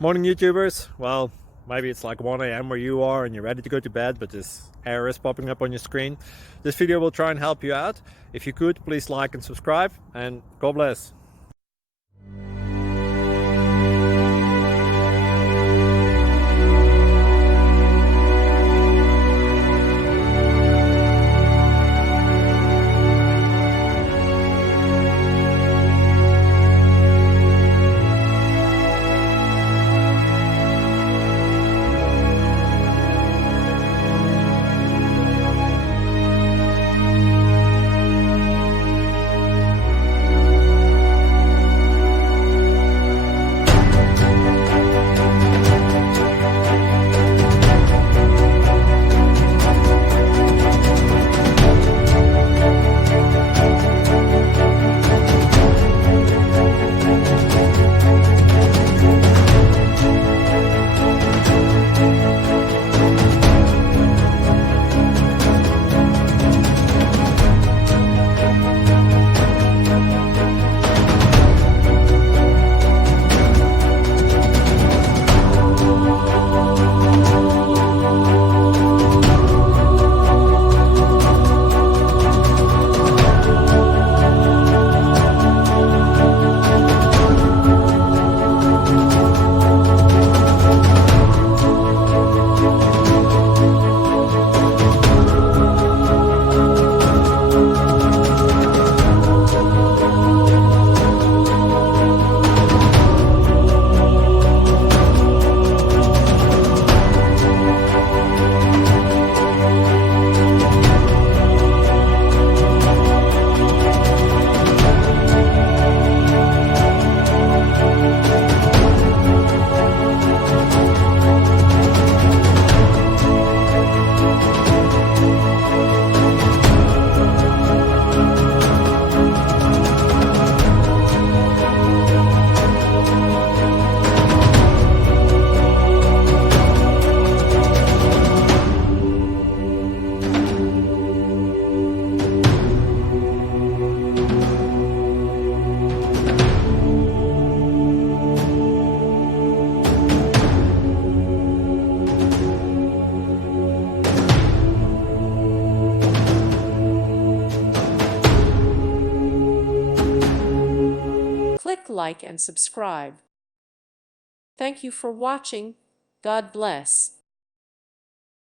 Morning YouTubers. Well, maybe it's like 1 a.m. where you are and you're ready to go to bed, but this error is popping up on your screen. This video will try and help you out. If you could, please like and subscribe, and God bless. Click like and subscribe. Thank you for watching. God bless.